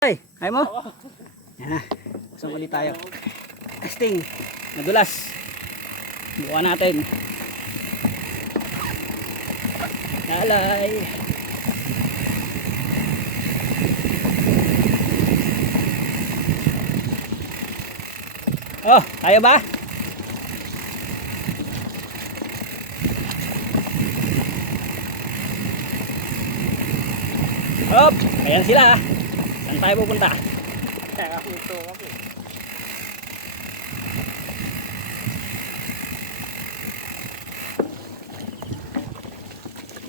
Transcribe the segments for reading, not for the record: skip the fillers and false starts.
Ay, ayaw mo? Yan na. Pasok ulit tayo. Testing. Nadulas. Buka natin. Lalay. Oh, kaya ba? Hop, ayan sila. Saan tayo pupunta? Kaya ako ito ako.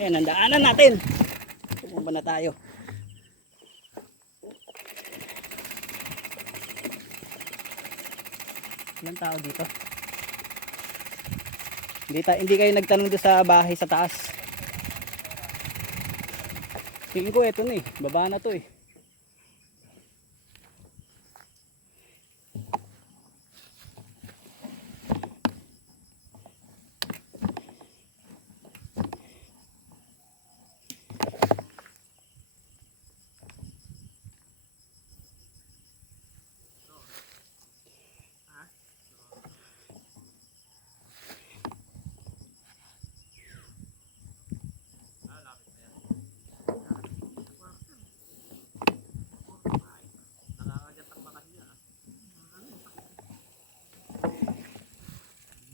Ayan, ang daanan natin. Pupunta na tayo. Ilang tao dito? Hindi kayo nagtanong doon sa bahay sa taas. Tingin ko ito na eh. Baba na to eh.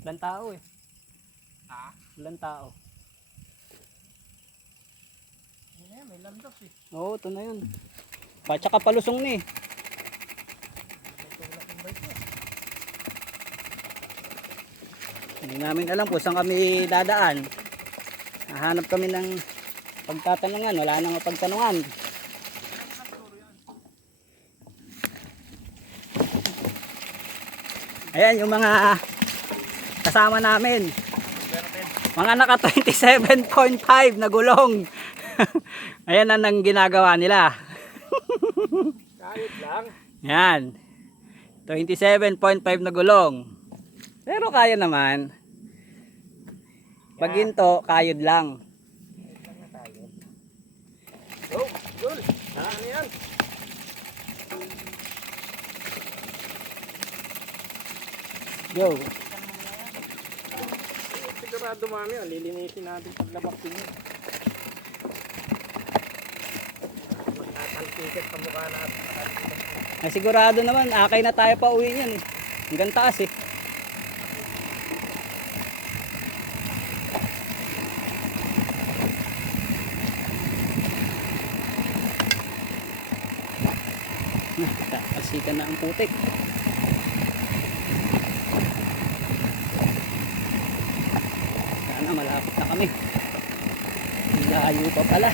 Ilang tao eh. Ha? Ilang tao. May landas eh. Oo, ito na yun. Tsaka palusong na eh. Hindi namin alam kung saan kami dadaan. Nahanap kami ng pagtatanungan. Wala nang pagtanungan. Ayan yung mga kasama namin. Mga naka 27.5 na gulong. Ayan ang ginagawa nila. Kahit lang. Yan. 27.5 na gulong. Pero kaya naman. Pag ginto, kayod lang. Go, Jul. Ano yan? Go. Sigurado mami, lilinisin natin paglabak din yun. Magtatalpikat sa mukha natin. Ay, sigurado naman, akay na tayo pa uwi niyan eh. Hanggang taas eh. Takasikan na ang putik. Sana malapit na kami. Layo pa pala.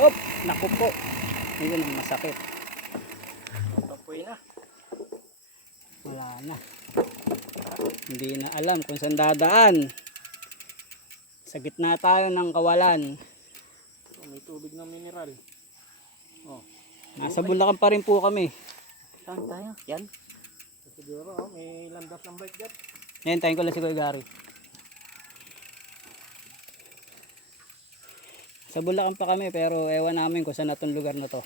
Hop, naku po. Ayun ang masakit. Tapoy na. Wala na. Hindi na alam kung saan dadaan. Sa gitna tayo ng kawalan. May tubig ng mineral. Oh. Nasa Bulacan pa rin po kami. Saan tayo? Yan. Siguro may landas ng bike dyan. Ngayon, tayo ko lang si Kuya Gary. Sa Bulacan pa kami pero ewan namin kung saan na itong lugar na to.